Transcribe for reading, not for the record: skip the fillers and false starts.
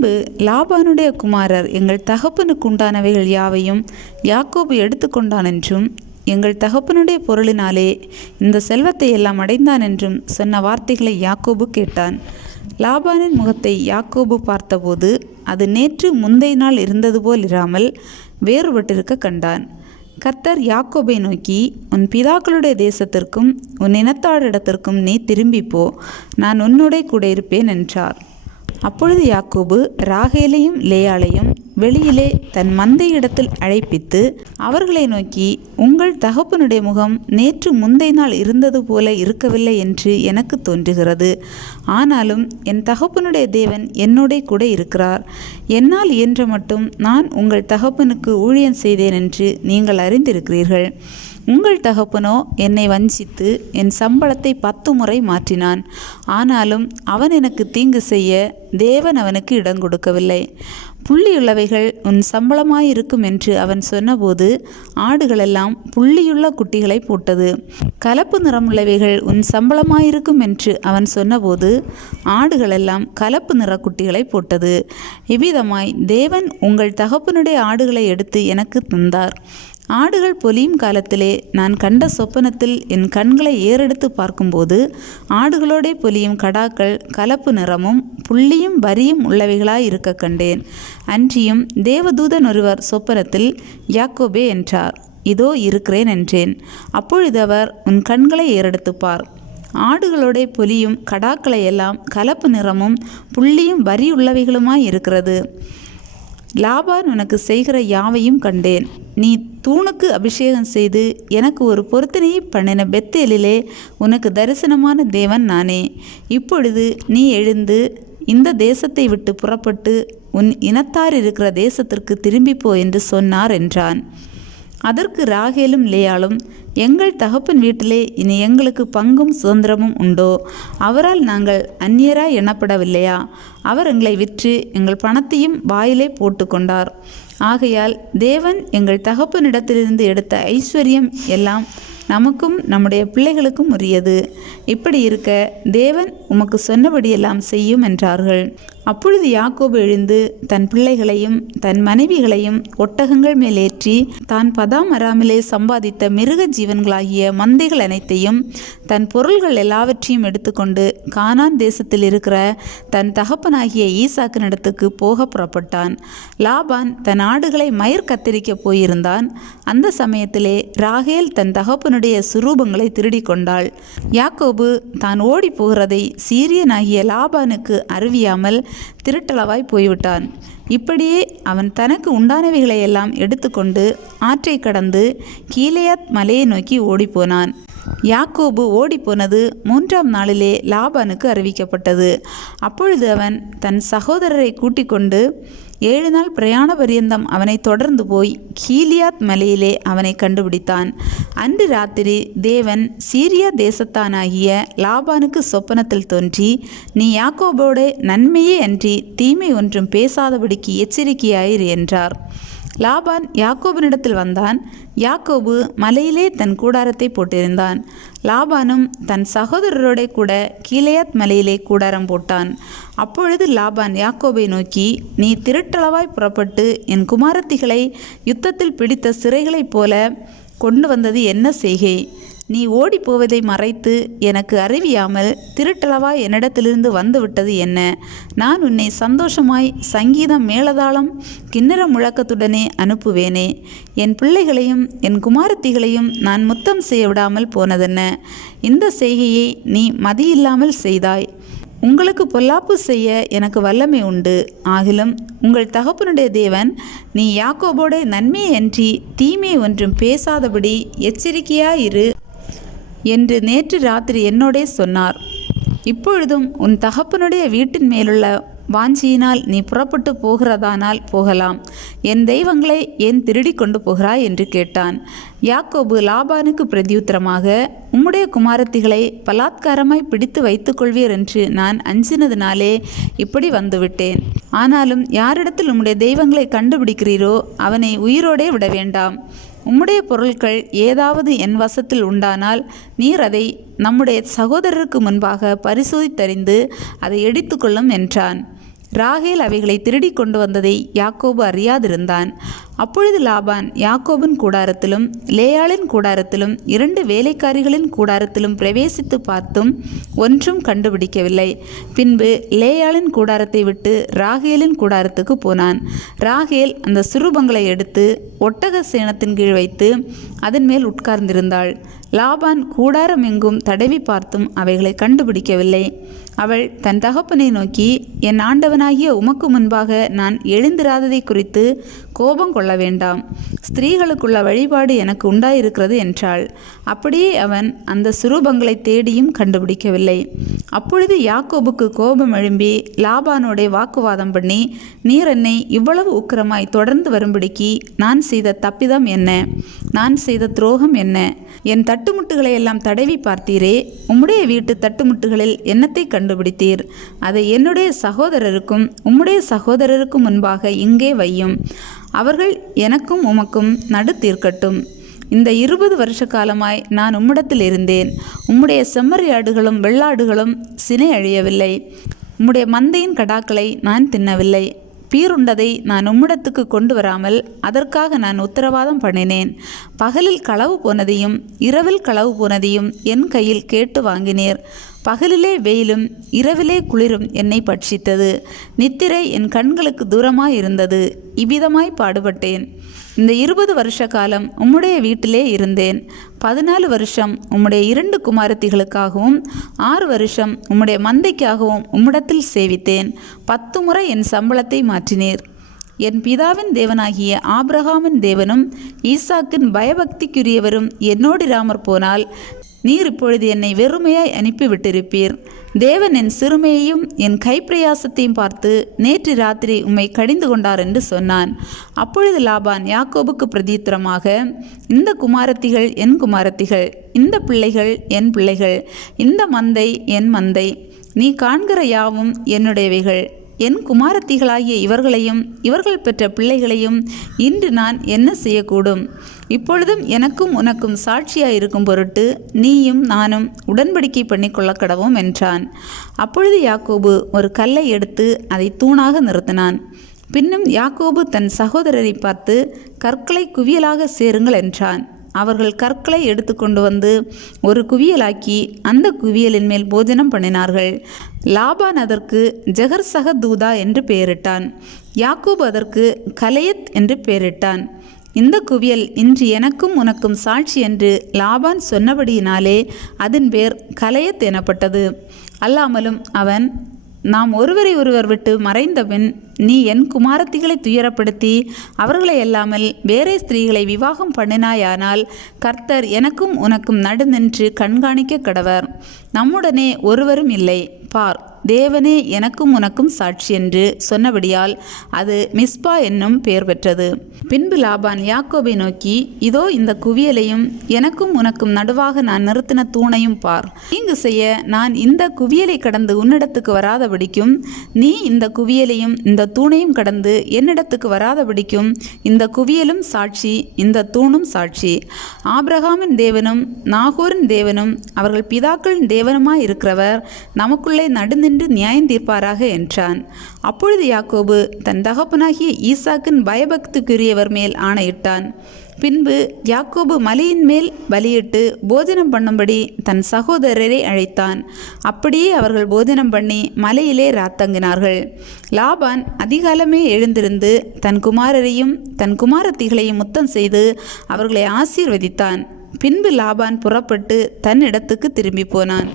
பின்பு லாபானுடைய குமாரர் எங்கள் தகப்பனுக்கு உண்டானவைகள் யாவையும் யாக்கோபு எடுத்துக்கொண்டான் என்றும் எங்கள் தகப்பனுடைய பொருளினாலே இந்த செல்வத்தை எல்லாம் அடைந்தான் என்றும் சொன்ன வார்த்தைகளை யாக்கோபு கேட்டான். லாபானின் முகத்தை யாக்கோபு பார்த்தபோது அது நேற்று முந்தைய நாள் இருந்தது போல் இராமல் வேறுபட்டிருக்க கண்டான். கர்த்தர் யாக்கோபை நோக்கி, உன் பிதாக்களுடைய தேசத்திற்கும் உன் இனத்தாரிடத்திற்கும் நீ திரும்பிப்போ, நான் உன்னோடே கூட இருப்பேன் என்றார். அப்பொழுது யாக்கோபு ராகேலையும் லேயாளையும் வெளியிலே தன் மந்தையிடத்தில் அழைப்பித்து அவர்களை நோக்கி, உங்கள் தகப்பனுடைய முகம் நேற்று முந்தைய நாள் இருந்தது போல இருக்கவில்லை என்று எனக்கு தோன்றுகிறது. ஆனாலும் என் தகப்பனுடைய தேவன் என்னோட கூட இருக்கிறார். என்னால் இயன்ற மட்டும் நான் உங்கள் தகப்பனுக்கு ஊழியம் செய்தேன் என்று நீங்கள் அறிந்திருக்கிறீர்கள். உங்கள் தகப்பனோ என்னை வஞ்சித்து என் சம்பளத்தை 10 முறை மாற்றினான். ஆனாலும் அவன் எனக்கு தீங்கு செய்ய தேவன் அவனுக்கு இடம் கொடுக்கவில்லை. புள்ளியுள்ளவைகள் உன் சம்பளமாயிருக்கும் என்று அவன் சொன்னபோது ஆடுகளெல்லாம் புள்ளியுள்ள குட்டிகளை போட்டது. கலப்பு நிறமுள்ளவைகள் உன் சம்பளமாயிருக்கும் என்று அவன் சொன்னபோது ஆடுகளெல்லாம் கலப்பு நிற குட்டிகளை போட்டது. இவ்விதமாய் தேவன் உங்கள் தகப்பனுடைய ஆடுகளை எடுத்து எனக்கு தந்தார். ஆடுகள் பொலியும் காலத்திலே நான் கண்ட சொப்பனத்தில் என் கண்களை ஏறெடுத்து பார்க்கும்போது ஆடுகளோடே பொலியும் கடாக்கள் கலப்பு நிறமும் புள்ளியும் வரியும் உள்ளவைகளாய் இருக்க கண்டேன். அன்றியும் தேவதூதன் ஒருவர் சொப்பனத்தில், யாக்கோபே என்றார். இதோ இருக்கிறேன் என்றேன். அப்பொழுது அவர், உன் கண்களை ஏறெடுத்து பார். ஆடுகளோடே பொலியும் கடாக்களை எல்லாம் கலப்பு நிறமும் புள்ளியும் வரி உள்ளவைகளுமாய் இருக்கிறது. லாபான் உனக்கு செய்கிற யாவையும் கண்டேன். நீ தூணுக்கு அபிஷேகம் செய்து எனக்கு ஒரு பொருத்தனையை பண்ணின பெத்தேலிலே உனக்கு தரிசனமான தேவன் நானே. இப்பொழுது நீ எழுந்து இந்த தேசத்தை விட்டு புறப்பட்டு உன் இனத்தார் இருக்கிற தேசத்திற்கு திரும்பிப்போ என்று சொன்னார் என்றான். அதற்கு ராகேலும் லேயாளும், எங்கள் தகப்பன் வீட்டிலே இனி எங்களுக்கு பங்கும் சுதந்திரமும் உண்டோ? அவரால் நாங்கள் அந்நியராய் எண்ணப்படவில்லையா? அவர் எங்களை விற்று எங்கள் பணத்தையும் வாயிலே போட்டு கொண்டார். ஆகையால் தேவன் எங்கள் தகப்பனிடத்திலிருந்து எடுத்த ஐஸ்வர்யம் எல்லாம் நமக்கும் நம்முடைய பிள்ளைகளுக்கும் உரியது. இப்படி இருக்க தேவன் உமக்கு சொன்னபடியெல்லாம் செய்யும் என்றார்கள். அப்பொழுது யாக்கோபு எழுந்து தன் பிள்ளைகளையும் தன் மனைவிகளையும் ஒட்டகங்கள் மேல் ஏற்றி தான் பதாம் அராமிலே சம்பாதித்த மிருக ஜீவன்களாகிய மந்தைகள் அனைத்தையும் தன் பொருள்கள் எல்லாவற்றையும் எடுத்துக்கொண்டு கானான் தேசத்தில் இருக்கிற தன் தகப்பனாகிய ஈசாக்கினிடத்துக்கு போக புறப்பட்டான். லாபான் தன் ஆடுகளை மயிர் கத்தரிக்க போயிருந்தான். அந்த சமயத்திலே ராகேல் தன் தகப்பனுடைய சுரூபங்களை திருடி கொண்டாள். யாக்கோபு தான் ஓடி போகிறதை சீரியனாகிய லாபானுக்கு அறிவியாமல் திருட்டளவாய் போய்விட்டான். இப்படியே அவன் தனக்கு உண்டானவைகளை எல்லாம் எடுத்துக்கொண்டு ஆற்றை கடந்து கீலேயாத் மலையை நோக்கி ஓடிப்போனான். யாக்கோபு ஓடிப்போனது 3ஆம் நாளிலே லாபானுக்கு அறிவிக்கப்பட்டது. அப்பொழுது அவன் தன் சகோதரரை கூட்டிக் கொண்டு 7 நாள் பிரயாண பரியந்தம் அவனை தொடர்ந்து போய் கீலியாத் மலையிலே அவனை கண்டுபிடித்தான். அன்று ராத்திரி தேவன் சீரியா தேசத்தானாகிய லாபானுக்கு சொப்பனத்தில் தோன்றி, நீ யாக்கோபோடு நன்மையே அன்றி தீமை ஒன்றும் பேசாதபடிக்கு எச்சரிக்கையாயிரு என்றார். லாபான் யாக்கோபினிடத்தில் வந்தான். யாக்கோபு மலையிலே தன் கூடாரத்தை போட்டிருந்தான். லாபானும் தன் சகோதரரோட கூட கீலேயாத் மலையிலே கூடாரம் போட்டான். அப்பொழுது லாபான் யாக்கோபை நோக்கி, நீ திருட்டளவாய் புறப்பட்டு என் குமாரத்திகளை யுத்தத்தில் பிடித்த சிறைகளைப் போல கொண்டு வந்தது என்ன செய்கை? நீ ஓடி போவதை மறைத்து எனக்கு அறிவியாமல் திருட்டளவாய் என்னிடத்திலிருந்து வந்துவிட்டது என்ன? நான் உன்னை சந்தோஷமாய் சங்கீதம் மேளதாளம் கிண்ணற முழக்கத்துடனே அனுப்புவேனே. என் பிள்ளைகளையும் என் குமாரத்திகளையும் நான் முத்தம் செய்ய விடாமல் போனதென்ன? இந்த செய்கையை நீ மதியில்லாமல் செய்தாய். உங்களுக்கு பொல்லாப்பு செய்ய எனக்கு வல்லமை உண்டு. ஆகிலும் உங்கள் தகப்பனுடைய தேவன், நீ யாக்கோபோட நன்மையன்றி தீமை ஒன்றும் பேசாதபடி எச்சரிக்கையாயிரு என்று நேற்று ராத்திரி என்னோடே சொன்னார். இப்பொழுதும் உன் தகப்பனுடைய வீட்டின் மேலுள்ள வாஞ்சியினால் நீ புறப்பட்டு போகிறதானால் போகலாம். என் தெய்வங்களை ஏன் திருடி கொண்டு போகிறாய் என்று கேட்டான். யாக்கோபு லாபானுக்கு பிரதியுத்தரமாக, உம்முடைய குமாரத்திகளை பலாத்காரமாய் பிடித்து வைத்துக் கொள்வீர் என்று நான் அஞ்சினதினாலே இப்படி வந்துவிட்டேன். ஆனாலும் யாரிடத்தில் உம்முடைய தெய்வங்களை கண்டுபிடிக்கிறீரோ அவனை உயிரோடே விட வேண்டாம். உம்முடைய பொருட்கள் ஏதாவது என் வசத்தில் உண்டானால் நீர் அதை நம்முடைய சகோதரருக்கு முன்பாக பரிசோதித்தறிந்து அதை எடுத்துக்கொள்ளும் என்றான். ராகேல் அவைகளை திருடி கொண்டு வந்ததை யாக்கோபு அறியாதிருந்தான். அப்பொழுது லாபான் யாக்கோபின் கூடாரத்திலும் லேயாளின் கூடாரத்திலும் 2 வேலைக்காரிகளின் கூடாரத்திலும் பிரவேசித்து பார்த்தும் ஒன்றும் கண்டுபிடிக்கவில்லை. பின்பு லேயாளின் கூடாரத்தை விட்டு ராகேலின் கூடாரத்துக்கு போனான். ராகேல் அந்த சுரூபங்களை எடுத்து ஒட்டக சேணத்தின் கீழ் வைத்து அதன் மேல் உட்கார்ந்திருந்தாள். லாபான் கூடாரம் எங்கும் தடவி பார்த்தும் அவைகளை கண்டுபிடிக்கவில்லை. அவள் தன் தகப்பனை நோக்கி, என் ஆண்டவனாகிய உமக்கு முன்பாக நான் எழுந்திராததை குறித்து கோபம் கொள்ள வேண்டாம். ஸ்திரீகளுக்குள்ள வழிபாடு எனக்கு உண்டாயிருக்கிறது என்றாள். அப்படியே அவன் அந்த சுரூபங்களை தேடியும் கண்டுபிடிக்கவில்லை. அப்பொழுது யாக்கோபுக்கு கோபம் எழும்பி லாபானோடே வாக்குவாதம் பண்ணி, நீர் என்னை இவ்வளவு உக்கிரமாய் தொடர்ந்து வரும்படிக்கு நான் செய்த தப்பிதம் என்ன? நான் செய்த துரோகம் என்ன? என் தட்டுமுட்டுகளை எல்லாம் தடவி பார்த்தீரே, உம்முடைய வீட்டு தட்டுமுட்டுகளில் என்னத்தை கண்டுபிடித்தீர்? அதை என்னுடைய சகோதரருக்கும் உம்முடைய சகோதரருக்கும் முன்பாக இங்கே வையும். அவர்கள் எனக்கும் உமக்கும் நடு தீர்க்கட்டும். இந்த 20 வருஷ காலமாய் நான் உம்மிடத்தில் இருந்தேன். உம்முடைய செம்மறியாடுகளும் வெள்ளாடுகளும் சினை அழியவில்லை. உம்முடைய மந்தையின் கடாக்களை நான் தின்னவில்லை. பீருண்டதை நான் உம்மிடத்துக்கு கொண்டு வராமல் அதற்காக நான் உத்தரவாதம் பண்ணினேன். பகலில் களவு போனதையும் இரவில் களவு போனதையும் என் கையில் கேட்டு வாங்கினீர். பகலிலே வெயிலும் இரவிலே குளிரும் என்னை பட்சித்தது. நித்திரை என் கண்களுக்கு தூரமாய் இருந்தது. இவ்விதமாய் பாடுபட்டேன். இந்த 20 வருஷ காலம் உம்முடைய வீட்டிலே இருந்தேன். 14 வருஷம் உம்முடைய 2 குமாரத்திகளுக்காகவும் 6 வருஷம் உம்முடைய மந்தைக்காகவும் உம்மிடத்தில் சேவித்தேன். 10 முறை என் சம்பளத்தை மாற்றினீர். என் பிதாவின் தேவனாகிய ஆபிரகாமின் தேவனும் ஈசாக்கின் பயபக்திக்குரியவரும் என்னோடிராமற் போனால் நீர் இப்பொழுது என்னை வெறுமையாய் அனுப்பிவிட்டிருப்பீர். தேவன் என் சிறுமையையும் என் கைப்பிரயாசத்தையும் பார்த்து நேற்று ராத்திரி உம்மை கடிந்து கொண்டார் என்று சொன்னான். அப்பொழுது லாபான் யாக்கோபுக்கு பிரதியுத்தரமாக, இந்த குமாரத்திகள் என் குமாரத்திகள், இந்த பிள்ளைகள் என் பிள்ளைகள், இந்த மந்தை என் மந்தை, நீ காண்கிற யாவும் என்னுடையவைகள். என் குமாரத்திகளாகிய இவர்களையும் இவர்கள் பெற்ற பிள்ளைகளையும் இன்று நான் என்ன செய்யக்கூடும்? இப்பொழுதும் எனக்கும் உனக்கும் சாட்சியாயிருக்கும் பொருட்டு நீயும் நானும் உடன்படிக்கை பண்ணிக்கொள்ள கடவோம் என்றான். அப்பொழுது யாக்கோபு ஒரு கல்லை எடுத்து அதை தூணாக நிறுத்தினான். பின்னும் யாக்கோபு தன் சகோதரரை பார்த்து, கற்களை குவியலாக சேருங்கள் என்றான். அவர்கள் கற்களை எடுத்து கொண்டு வந்து ஒரு குவியலாக்கி அந்த குவியலின் மேல் போஜனம் பண்ணினார்கள். லாபான் அதற்கு ஜெகர்சகதூதா என்று பெயரிட்டான். யாக்கோபு அதற்கு கலையத் என்று பெயரிட்டான். இந்த குவியல் இன்று எனக்கும் உனக்கும் சாட்சி என்று லாபான் சொன்னபடியினாலே அதன் பேர் கலையத் எனப்பட்டது. அல்லாமலும் அவன், நாம் ஒருவரை ஒருவர் விட்டு மறைந்தபின் நீ என் குமாரத்திகளை துயரப்படுத்தி அவர்களை அல்லாமல் வேறே ஸ்திரீகளை விவாகம் பண்ணினாயானால் கர்த்தர் எனக்கும் உனக்கும் நடு நின்று கண்காணிக்க கடவர். நம்முடனே ஒருவரும் இல்லை. பார், தேவனே எனக்கும் உனக்கும் சாட்சி என்று சொன்னபடியால் அது மிஸ்பா என்னும் பெயர் பெற்றது. பின்பு லாபான் யாக்கோபை நோக்கி, இதோ இந்த குவியலையும் எனக்கும் உனக்கும் நடுவாக நான் நிறுத்தின தூணையும் பார். தீங்கு செய்ய நான் இந்த குவியலை கடந்து உன்னிடத்துக்கு வராதபடிக்கும் நீ இந்த குவியலையும் இந்த தூணையும் கடந்து என்னிடத்துக்கு வராதபடிக்கும் இந்த குவியலும் சாட்சி, இந்த தூணும் சாட்சி. ஆபிரகாமின் தேவனும் நாகோரின் தேவனும் அவர்கள் பிதாக்களின் தேவனுமாய் இருக்கிறவர் நமக்குள்ளே நடுநின்று நியாயம் தீர்ப்பாராக என்றான். அப்பொழுது யாக்கோபு தன் தகப்பனாகிய ஈசாக்கின் பயபக்திக்குரியவர் மேல் ஆணையிட்டான். பின்பு யாக்கோபு மலையின் மேல் பலியிட்டு போஜனம் பண்ணும்படி தன் சகோதரரை அழைத்தான். அப்படியே அவர்கள் போஜனம் பண்ணி மலையிலே ராத்தங்கினார்கள். லாபான் அதிகாலமே எழுந்திருந்து தன் குமாரரையும் தன் குமாரத்திகளையும் முத்தம் செய்து அவர்களை ஆசீர்வதித்தான். பின்பு லாபான் புறப்பட்டு தன் இடத்துக்கு திரும்பி போனான்.